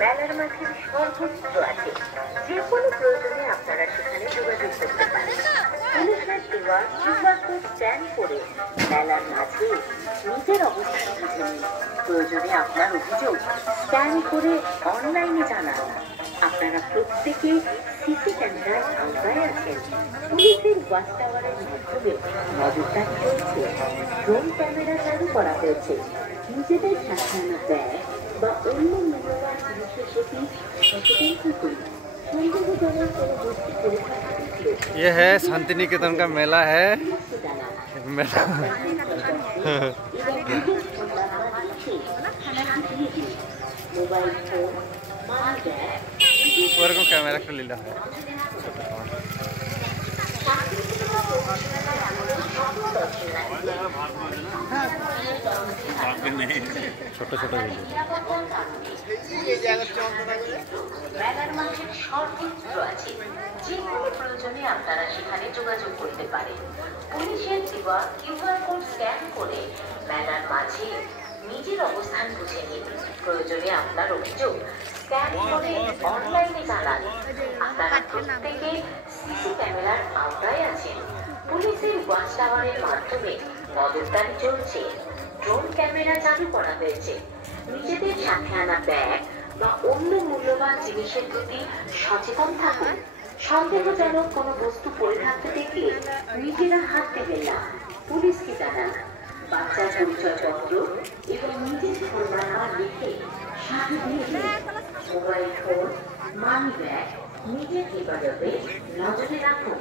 মেলার মাঠের সর্বত্র আছে। যে কোনো প্রয়োজনে আপনারা সেখানে যোগাযোগ করতে পারেন। পুলিশের দেওয়া কিউআর কোড স্ক্যান করে মেলার মাঝে নিজের অবস্থান বুঝে নিন। প্রয়োজনে আপনার অভিযোগ স্ক্যান করে অনলাইনে জানান। আপনারা প্রত্যেকে সিসি ক্যামেরার আওতায় আছেন। পুলিশের ওয়াচ টাওয়ারের মাধ্যমে নজরদারি চলছে। ড্রোন ক্যামেরা চালু করা হয়েছে। নিজেদের সাধারণ ব্যাগ বা অন্য মূল্যবান জিনিসের প্রতি সচেতন থাকুন। সন্দেহজনক কোনো বস্তু পড়ে থাকলে ये है शांति निकेतन का मेला है। मेला मोबाइल फोन मानी बैग और को कैमरा कर लीला है। ছোট ছোট মেলার মাঠের সর্বত্র আছে। যে কোনো প্রয়োজনে আপনারা সেখানে যোগাযোগ করতে পারেন। পুলিশের দেওয়া কিউআর কোড স্ক্যান করে মেলার মাঝে নিজের অবস্থান বুঝে নিন। প্রয়োজনে আপনার অভিযোগ স্ক্যান করে অনলাইনে জানান। আপনারা প্রত্যেকে সিসি ক্যামেরার আওতায় আছেন। পুলিশের ওয়াচ টাওয়ারের মাধ্যমে নজরদারি চলছে। ড্রোন ক্যামেরা চালু করা হয়েছে। নিজেদের সাথে আনা ব্যাগ বা অন্য মূল্যবান জিনিসের প্রতি সচেতন থাকুন। সন্দেহজনক কোনো বস্তু পড়ে থাকতে দেখলে নিজেরা হাত দেবেন না, পুলিশকে জানান। বাচ্চার পরিচয়পত্র এবং নিজের ফোন নাম্বার লিখে সাথে দিয়ে দিন। মোবাইল ফোন মানি ব্যাগ নিজের হেফাজতে নজরে রাখুন।